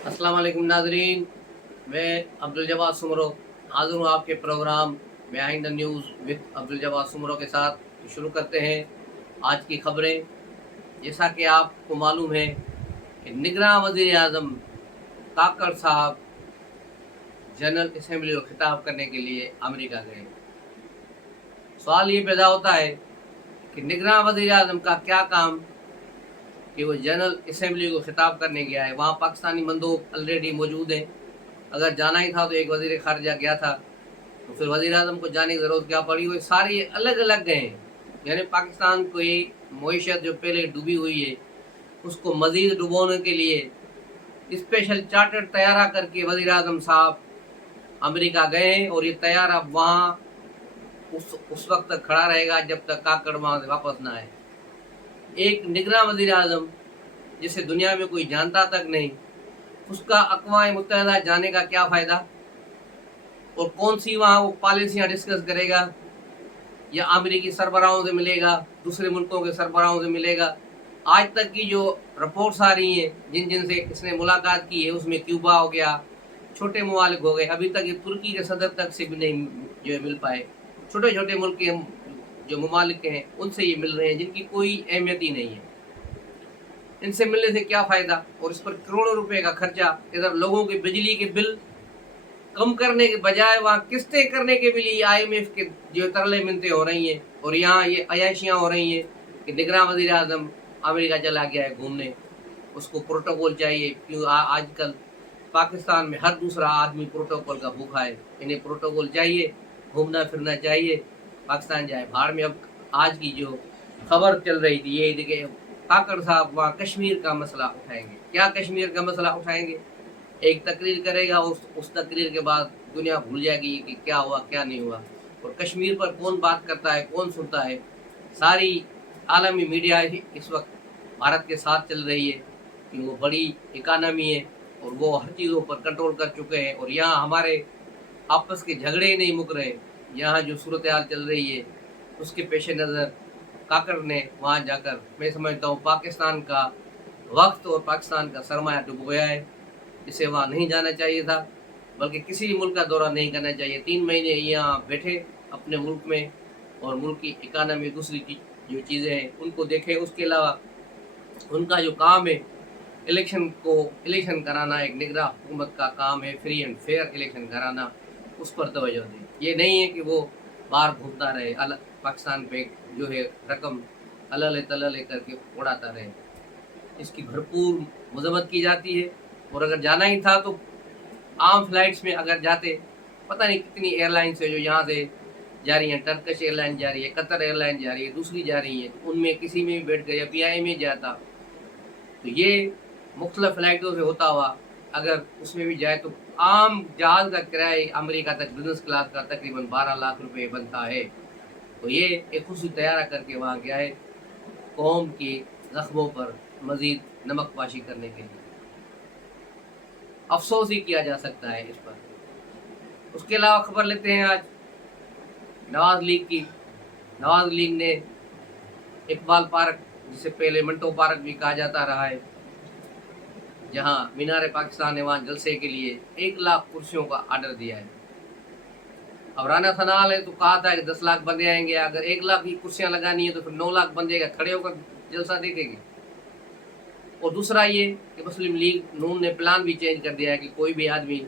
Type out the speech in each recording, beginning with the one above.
अस्सलाम वालेकुम नाजरीन। मैं अब्दुल जवाद सुमरो हाज़िर हूँ आपके programme behind the news with Abdul Jawad Soomro के साथ। तो शुरू करते हैं आज की खबरें। जैसा कि आपको मालूम है कि निगरां वज़ीर आज़म काकड़ साहब जनरल असम्बली को खिताब करने के लिए अमेरिका गए। सवाल ये पैदा होता है कि निगरां वज़ीर आज़म का क्या काम कि वो जनरल असम्बली को खिताब करने गया है। वहाँ पाकिस्तानी मंदूब ऑलरेडी मौजूद हैं। अगर जाना ही था तो एक वज़ीर ख़ारिजा गया था, तो फिर वज़ीर आज़म को जाने की ज़रूरत क्या पड़ी। वो सारे अलग अलग गए हैं। यानी पाकिस्तान की मईशत जो पहले डूबी हुई है उसको मज़ीद डुबोने के लिए स्पेशल चार्टर्ड तैयारा करके वज़ीर आज़म साहब अमेरिका गए हैं। और ये तैयारा वहाँ उस वक्त तक खड़ा रहेगा जब तक काकड़ वहाँ से वापस ना आए। एक निगरां वज़ीर आज़म जिसे दुनिया में कोई जानता तक नहीं, उसका अक़वाम मुत्तहिदा जाने का क्या फ़ायदा। और कौन सी वहाँ वो पॉलिसियाँ डिस्कस करेगा, या अमेरिकी सरबराहों से मिलेगा, दूसरे मुल्कों के सरबराहों से मिलेगा। आज तक की जो रिपोर्ट्स आ रही हैं जिन जिन से इसने मुलाकात की है, उसमें क्यूबा हो गया, छोटे ममालिक हो गए, अभी तक ये तुर्की के सदर तक से भी नहीं जो है मिल पाए। छोटे छोटे मुल्क के जो ममालिक हैं उनसे ये मिल रहे हैं जिनकी कोई अहमियत ही नहीं है। इनसे मिलने से क्या फ़ायदा। और इस पर करोड़ों रुपए का खर्चा, इधर लोगों के बिजली के बिल कम करने के बजाय वहाँ किस्तें करने के भी लिए IMF के जो तरले मिन्नतें हो रही हैं। और यहाँ ये अयाशियाँ हो रही हैं कि निगरां वज़ीर आज़म अमेरिका चला गया है घूमने, उसको प्रोटोकॉल चाहिए। क्यों आजकल पाकिस्तान में हर दूसरा आदमी प्रोटोकॉल का भूखा है। इन्हें प्रोटोकॉल चाहिए, घूमना फिरना चाहिए, पाकिस्तान जाए भाड़ में। अब आज की जो खबर चल रही थी ये देखिए, काकड़ साहब वहाँ कश्मीर का मसला उठाएंगे। क्या कश्मीर का मसला उठाएंगे? एक तकरीर करेगा, उस तकरीर के बाद दुनिया भूल जाएगी कि क्या हुआ क्या नहीं हुआ। और कश्मीर पर कौन बात करता है, कौन सुनता है। सारी आलमी मीडिया इस वक्त भारत के साथ चल रही है कि वो बड़ी इकानमी है और वो हर चीज़ों पर कंट्रोल कर चुके हैं। और यहाँ हमारे आपस के झगड़े ही नहीं मुक रहे। यहाँ जो सूरत हाल चल रही है उसके पेश नज़र काकड़ ने वहाँ जाकर, मैं समझता हूँ पाकिस्तान का वक्त और पाकिस्तान का सरमाया डूब गया है। इसे वहाँ नहीं जाना चाहिए था, बल्कि किसी भी मुल्क का दौरा नहीं करना चाहिए। 3 महीने यहाँ बैठे अपने मुल्क में और मुल्क की इकानमी, दूसरी जो चीज़ें हैं उनको देखें। उसके अलावा उनका जो काम है इलेक्शन कराना, एक निगरां हुकूमत का काम है फ्री एंड फेयर इलेक्शन कराना, उस पर तवज्जो दें। ये नहीं है कि वो बाहर घूमता रहे, पाकिस्तान पे जो है रकम अलले तलले करके उड़ाता रहे। इसकी भरपूर मजम्मत की जाती है। और अगर जाना ही था तो आम फ्लाइट्स में अगर जाते, पता नहीं कितनी एयरलाइंस है जो यहाँ से जा रही हैं। टर्किश एयरलाइन जा रही है, कतर एयरलाइन जा रही है, दूसरी जा रही है, तो उनमें किसी में भी बैठ गए, या PI में जाता। तो ये मुख्तलिफ फ्लाइटों से होता हुआ अगर उसमें भी जाए तो आम जहाज़ का किराया अमेरिका तक बिजनेस क्लास का तकरीबन 12 लाख रुपए बनता है। तो ये एक खुशी तैयारा करके वहाँ गया है कौम के जख्मों पर मज़ीद नमक पाशी करने के लिए। अफसोस ही किया जा सकता है इस पर। उसके अलावा खबर लेते हैं आज नवाज लीग की। नवाज लीग ने इकबाल पार्क, जिसे पहले मंटो पार्क भी कहा जाता रहा है, जहां मीनार पाकिस्तान है, वहां जलसे के लिए 1 लाख कुर्सियों का ऑर्डर दिया है। अब राना सनाल है तो कहा था कि 10 लाख बंदे आएंगे। अगर 1 लाख की कुर्सियां लगानी है तो फिर 9 लाख बंदे का खड़े होकर जलसा देखेंगे। और दूसरा ये कि मुस्लिम लीग नून ने प्लान भी चेंज कर दिया है कि कोई भी आदमी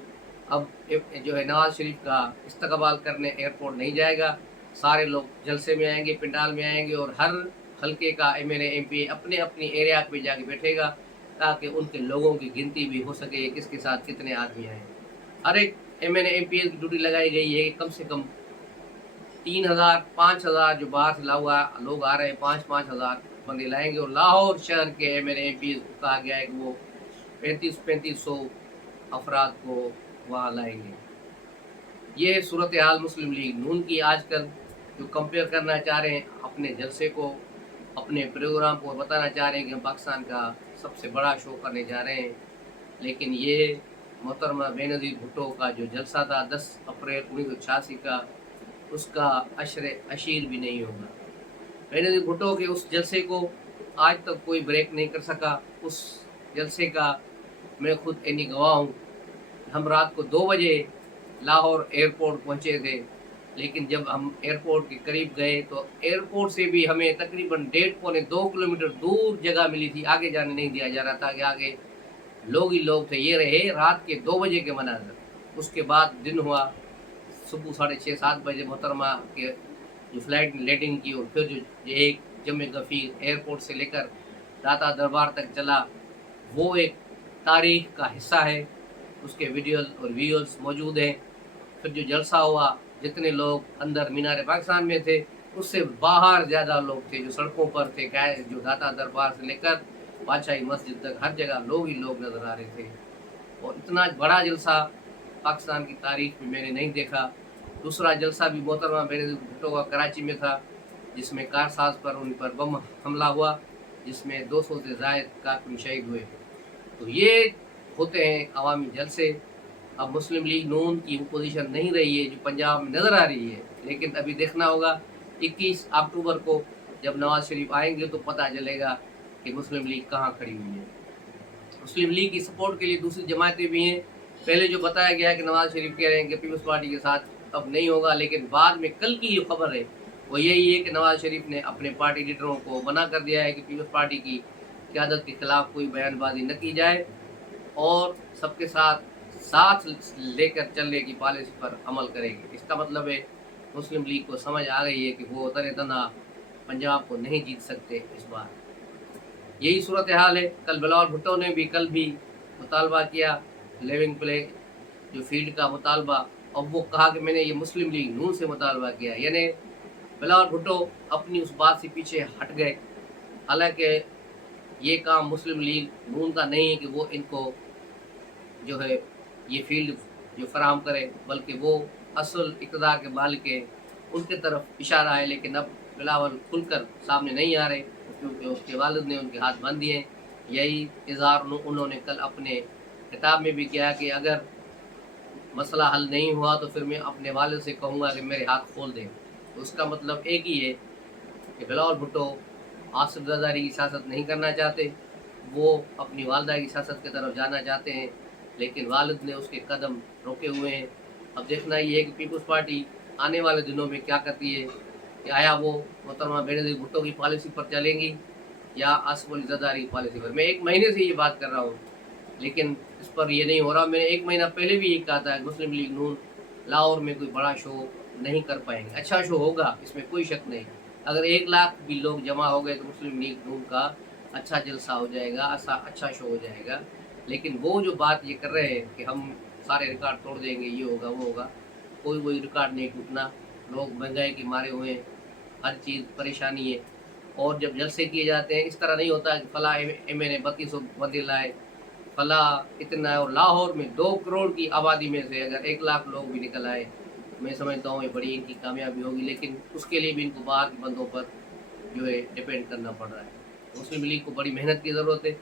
अब जो है नवाज शरीफ का इस्तकबाल करने एयरपोर्ट नहीं जाएगा। सारे लोग जलसे में आएंगे, पंडाल में आएंगे, और हर हल्के का MLA MP अपने अपनी एरिया पे जाके बैठेगा ताकि उनके लोगों की गिनती भी हो सके किसके साथ कितने आदमी आए। हर एक MLA MP की ड्यूटी लगाई गई है कि कम से कम 3,000 5,000 जो बाहर से हुआ लोग आ रहे हैं, 5,000 बंदे लाएंगे। और लाहौर शहर के MLA MP को कहा गया है कि वो 3500 अफराद को वहाँ लाएंगे। ये सूरत हाल मुस्लिम लीग नून की आजकल जो कंपेयर करना चाह रहे हैं अपने जलसे को, अपने प्रोग्राम को बताना चाह रहे हैं कि हम पाकिस्तान का सबसे बड़ा शो करने जा रहे हैं। लेकिन ये मोहतरमा बेनज़ीर भुट्टो का जो जलसा था 10 अप्रैल 1986 का, उसका अशर अशीर भी नहीं होगा। बेनज़ीर भुट्टो के उस जलसे को आज तक कोई ब्रेक नहीं कर सका। उस जलसे का मैं खुद इन्हीं गवाह हूँ। हम रात को 2 बजे लाहौर एयरपोर्ट पहुँचे थे, लेकिन जब हम एयरपोर्ट के करीब गए तो एयरपोर्ट से भी हमें तकरीबन 1.5 पौने 2 किलोमीटर दूर जगह मिली थी, आगे जाने नहीं दिया जा रहा था कि आगे लोग ही लोग थे। ये रहे रात के 2 बजे के मनाज़र। उसके बाद दिन हुआ, सुबह 6:30-7 बजे मोहतरमा के जो फ्लाइट ने लैंडिंग की और फिर जो एक जमे गफ़ीर एयरपोर्ट से लेकर दाता दरबार तक चला, वो एक तारीख का हिस्सा है। उसके वीडियोज़ और वीडियोज़ मौजूद हैं। फिर जो जलसा हुआ, जितने लोग अंदर मीनार पाकिस्तान में थे, उससे बाहर ज़्यादा लोग थे जो सड़कों पर थे। क्या है, जो दाता दरबार से लेकर बादशाही मस्जिद तक हर जगह लोग ही लोग नज़र आ रहे थे। और इतना बड़ा जलसा पाकिस्तान की तारीख में मैंने नहीं देखा। दूसरा जलसा भी मोहतरमा बेनज़ीर भुट्टो का कराची में था, जिसमें कारसाज पर उन पर बम हमला हुआ, जिसमें 200 से ज़ायद कारकुन शहीद हुए। तो ये होते हैं अवामी जलसे। अब मुस्लिम लीग नून की वो पोजीशन नहीं रही है जो पंजाब में नज़र आ रही है, लेकिन अभी देखना होगा 21 अक्टूबर को जब नवाज शरीफ आएंगे तो पता चलेगा कि मुस्लिम लीग कहाँ खड़ी हुई है। मुस्लिम लीग की सपोर्ट के लिए दूसरी जमातें भी हैं। पहले जो बताया गया है कि नवाज शरीफ कह रहे हैं कि पीपल्स पार्टी के साथ अब नहीं होगा, लेकिन बाद में कल की जो खबर है वो यही है कि नवाज शरीफ ने अपने पार्टी लीडरों को मना कर दिया है कि पीपल्स पार्टी की क़यादत के खिलाफ कोई बयानबाजी न की जाए और सबके साथ साथ लेकर चलने की पॉलिसी पर अमल करेगी। इसका मतलब है मुस्लिम लीग को समझ आ गई है कि वो तने तना पंजाब को नहीं जीत सकते इस बार। यही सूरत हाल है। कल बिलावल भुट्टो ने भी कल भी मुतालबा किया लिविंग प्ले जो फील्ड का मुतालबा, और वो कहा कि मैंने ये मुस्लिम लीग नून से मुतालबा किया। यानी बिलावल भुट्टो अपनी उस बात से पीछे हट गए। हालांकि ये काम मुस्लिम लीग नून का नहीं है कि वो इनको जो है ये फील्ड जो फराहम करे, बल्कि वो असल इक़्तिदार के मालिक हैं, उनके तरफ इशारा है। लेकिन अब बिलावल खुलकर सामने नहीं आ रहे क्योंकि उसके वालिद ने उनके हाथ बांध दिए। यही इज़हार उन्होंने कल अपने खिताब में भी किया कि अगर मसला हल नहीं हुआ तो फिर मैं अपने वालिद से कहूँगा कि मेरे हाथ खोल दें। तो उसका मतलब एक ही है कि बिलावल भुट्टो आसिफ जरदारी की सियासत नहीं करना चाहते, वो अपनी वालदा की सियासत की तरफ जाना चाहते हैं, लेकिन वालिद ने उसके कदम रोके हुए हैं। अब देखना ये है कि पीपल्स पार्टी आने वाले दिनों में क्या करती है, कि आया वो मोहतरमा बेनज़ीर भुट्टो की पॉलिसी पर चलेंगी या आसिफ अली जरदारी की पॉलिसी पर। मैं 1 महीने से ये बात कर रहा हूँ, लेकिन इस पर ये नहीं हो रहा। मैंने 1 महीना पहले भी ये कहा था कि मुस्लिम लीग नून लाहौर में कोई बड़ा शो नहीं कर पाएंगे। अच्छा शो होगा, इसमें कोई शक नहीं। अगर 1 लाख भी लोग जमा हो गए तो मुस्लिम लीग नून का अच्छा जलसा हो जाएगा, अच्छा शो हो जाएगा। लेकिन वो जो बात ये कर रहे हैं कि हम सारे रिकॉर्ड तोड़ देंगे, ये होगा वो होगा, कोई रिकॉर्ड नहीं टूटना। लोग महंगाई के मारे हुए हैं, हर चीज़ परेशानी है। और जब जलसे किए जाते हैं इस तरह नहीं होता कि फला एम एन ए 3200 बंदे लाए, फला इतना है। और लाहौर में 2 करोड़ की आबादी में से अगर 1 लाख लोग भी निकल आए, मैं समझता हूँ ये बड़ी इनकी कामयाबी होगी। लेकिन उसके लिए भी इनको बाहर के बंदों पर जो है डिपेंड करना पड़ रहा है। मुस्लिम लीग को बड़ी मेहनत की ज़रूरत है।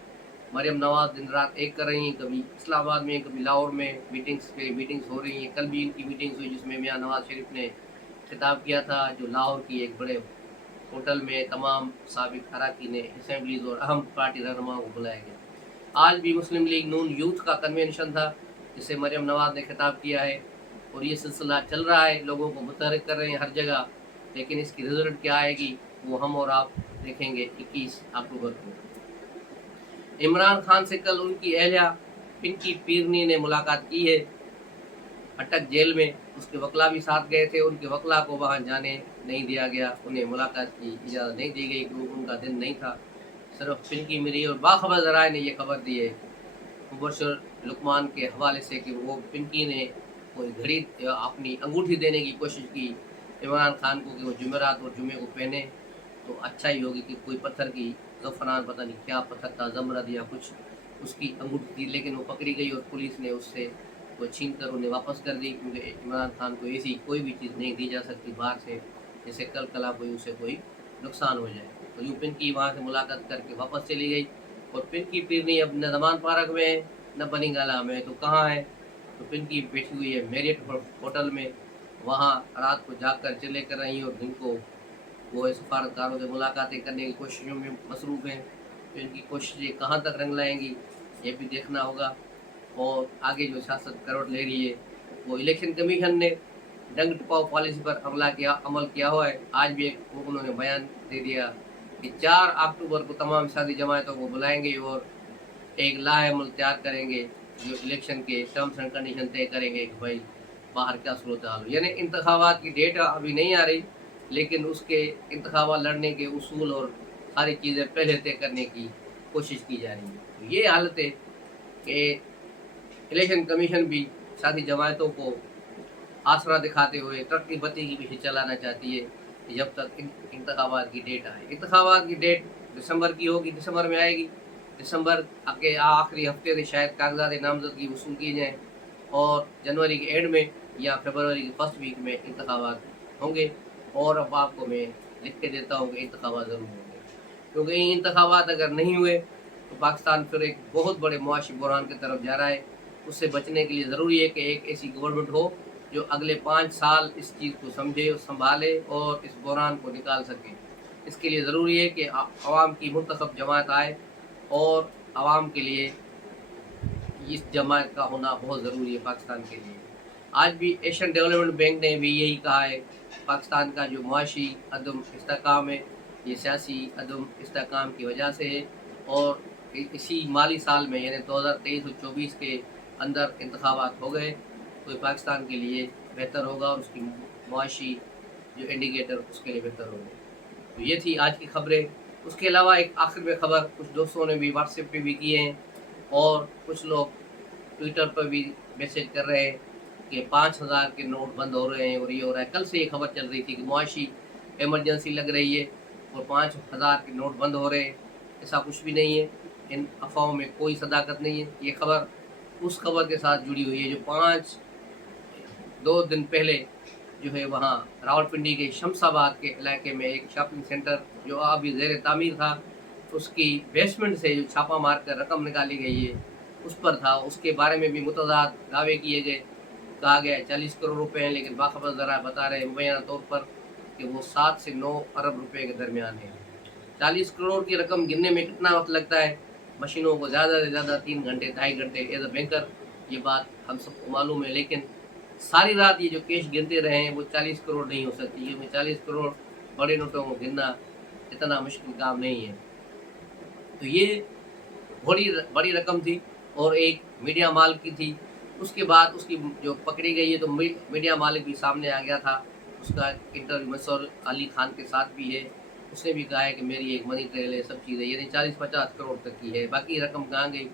मरियम नवाज़ दिन रात एक कर रही हैं, कभी इस्लामाबाद में कभी लाहौर में मीटिंग्स पे मीटिंग्स हो रही हैं। कल भी इनकी मीटिंग्स हुई जिसमें मियां नवाज शरीफ ने खिताब किया था, जो लाहौर की एक बड़े होटल में तमाम साबिक अरकान असेंबलीज़ और अहम पार्टी रहनुमाओं को बुलाया गया। आज भी मुस्लिम लीग नून यूथ का कन्वेंशन था जिसे मरियम नवाज़ ने खिताब किया है, और ये सिलसिला चल रहा है, लोगों को मुतहरिक कर रहे हैं हर जगह। लेकिन इसकी रिजल्ट क्या आएगी वो हम और आप देखेंगे 21 अक्टूबर को। इमरान खान से कल उनकी अहलिया पिंकी पीरनी ने मुलाकात की है, अटक जेल में। उसके वकला भी साथ गए थे, उनके वकला को वहां जाने नहीं दिया गया, उन्हें मुलाकात की इजाज़त नहीं दी गई क्योंकि उनका दिन नहीं था। सिर्फ पिंकी मिली और बाखबर ज़राए ने यह खबर दी है मुबशर लुकमान के हवाले से कि वो पिंकी ने कोई घड़ी अपनी अंगूठी देने की कोशिश की इमरान खान को कि वो जुमेरात और जुमे को पहने तो अच्छा ही होगी, कि कोई पत्थर की ज़फ़रान पता नहीं क्या पत्थर था, ज़मरद या कुछ, उसकी अंगूठी थी। लेकिन वो पकड़ी गई और पुलिस ने उससे वो छीन कर उन्हें वापस कर दी, क्योंकि इमरान खान को ऐसी कोई भी चीज़ नहीं दी जा सकती बाहर से जैसे कल कला कोई उसे कोई नुकसान हो जाए। तो यूँ पिंकी वहाँ से मुलाकात करके वापस चली गई। और पिंकी पीरनी अब न ज़मान पार्क में है न बनी गाला में, तो कहाँ है? तो पिंकी बैठी हुई है मेरियट होटल में, वहाँ रात को जाग कर चले कर रही और दिन को वो सफारतकारों से मुलाकातें करने की कोशिशों में मसरूफ़ हैं। तो इनकी कोशिशें कहाँ तक रंग लाएंगी ये भी देखना होगा। और आगे जो सियासत करवट ले रही है, वो इलेक्शन कमीशन ने डंग टपाओ पॉलिसी पर अमल किया हुआ है। आज भी एक वो उन्होंने बयान दे दिया कि 4 अक्टूबर को तमाम सियासी जमातों को बुलाएंगे और एक लाएमल तैयार करेंगे, जो इलेक्शन के टर्म्स एंड कंडीशन तय करेंगे कि भाई बाहर क्या सूरत हाल हो। यानी इंतखाबात की डेट अभी नहीं आ रही, लेकिन उसके इंतखाबात लड़ने के उसूल और सारी चीज़ें पहले तय करने की कोशिश की जा रही है। तो ये हालत है कि इलेक्शन कमीशन भी साथी जमातों को आसरा दिखाते हुए ट्रक की बत्ती की पीछे चलाना चाहती है कि जब तक इंतखाबात की डेट आए। इंतखाबात की डेट दिसंबर की होगी, दिसंबर में आएगी। दिसंबर के आखिरी हफ्ते से शायद कागजात नामजदगी वसूल किए जाएँ और जनवरी के एंड में या फरवरी के फर्स्ट वीक में इंतखाबात होंगे। और अब आपको मैं लिख के देता हूँ कि इंतखाबात ज़रूर होंगे, क्योंकि ये इंतखाबात अगर नहीं हुए तो पाकिस्तान फिर एक बहुत बड़े मुआशी बहरान की तरफ जा रहा है। उससे बचने के लिए ज़रूरी है कि एक ऐसी गवर्नमेंट हो जो अगले 5 साल इस चीज़ को समझे और संभाले और इस बहरान को निकाल सके। इसके लिए ज़रूरी है कि आवाम की मुंतखब जमात आए और आवाम के लिए इस जमात का होना बहुत ज़रूरी है पाकिस्तान के लिए। आज भी एशियन डेवलपमेंट बैंक ने भी यही कहा है, पाकिस्तान का जो मुआशी अदम इस्तेहकाम है, ये सियासी अदम इस्तेहकाम की वजह से है। और इसी माली साल में यानी 2023 और 24 के अंदर इंतखाबात हो गए तो पाकिस्तान के लिए बेहतर होगा और उसकी मुआशी जो इंडिकेटर उसके लिए बेहतर होगा। तो ये थी आज की खबरें। उसके अलावा एक आखिर में खबर कुछ दोस्तों ने भी व्हाट्सएप पे भी किए हैं और कुछ लोग ट्विटर पर भी मैसेज कर रहे हैं कि 5,000 के नोट बंद हो रहे हैं और ये हो रहा है। कल से ये खबर चल रही थी कि मुआशी इमरजेंसी लग रही है और 5,000 के नोट बंद हो रहे हैं। ऐसा कुछ भी नहीं है, इन अफवाहों में कोई सदाकत नहीं है। ये खबर उस खबर के साथ जुड़ी हुई है जो 2 दिन पहले जो है वहाँ रावलपिंडी के शमशाबाद के इलाके में एक शॉपिंग सेंटर जो अभी ज़ेर तामीर था, उसकी बेसमेंट से जो छापा मार कर रकम निकाली गई है उस पर था। उसके बारे में भी मुतज़ाद दावे किए गए, कहा गया 40 करोड़ रुपए हैं, लेकिन बाखबर ज़रा बता रहे हैं मुबैना तौर पर कि वो 7 से 9 अरब रुपए के दरमियान है। 40 करोड़ की रकम गिनने में कितना वक्त लगता है? मशीनों को ज़्यादा से ज़्यादा 3 घंटे 2.5 घंटे एज अ बैंकर, ये बात हम सबको मालूम है। लेकिन सारी रात ये जो कैश गिनते रहे हैं वो 40 करोड़ नहीं हो सकती, क्योंकि 40 करोड़ बड़े नोटों को गिनना इतना मुश्किल काम नहीं है। तो ये बड़ी रकम थी और एक मीडिया मालिक की थी। उसके बाद उसकी जो पकड़ी गई है तो मीडिया मालिक भी सामने आ गया था। उसका इंटरव्यू मंसूर अली खान के साथ भी है। उसने भी कहा है कि मेरी एक मनी ट्रेल है, सब चीज़ें, यानी 40-50 करोड़ तक की है। बाकी रकम कहाँ गई,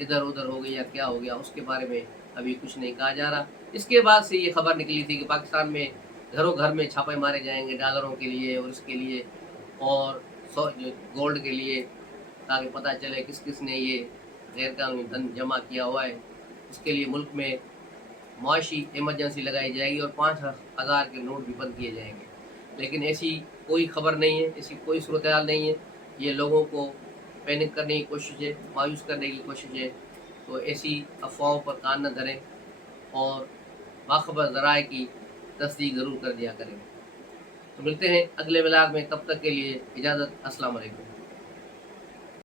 इधर उधर हो गई या क्या हो गया, उसके बारे में अभी कुछ नहीं कहा जा रहा। इसके बाद से ये खबर निकली थी कि पाकिस्तान में घरों घर में छापे मारे जाएंगे डॉलरों के लिए और इसके लिए और गोल्ड के लिए, ताकि पता चले किस किस ने ये गैरकानूनी धन जमा किया हुआ है। इसके लिए मुल्क में मुआशी इमरजेंसी लगाई जाएगी और 5,000 के नोट भी बंद किए जाएंगे। लेकिन ऐसी कोई खबर नहीं है, ऐसी कोई सूरत हाल नहीं है। ये लोगों को पैनिक करने की कोशिश है, मायूस करने की कोशिश है। तो ऐसी अफवाहों पर कान न धरें और बाखबर ज़राए की तस्दीक ज़रूर कर दिया करें। तो मिलते हैं अगले व्लॉग में, तब तक के लिए इजाज़त। अस्सलाम वालेकुम।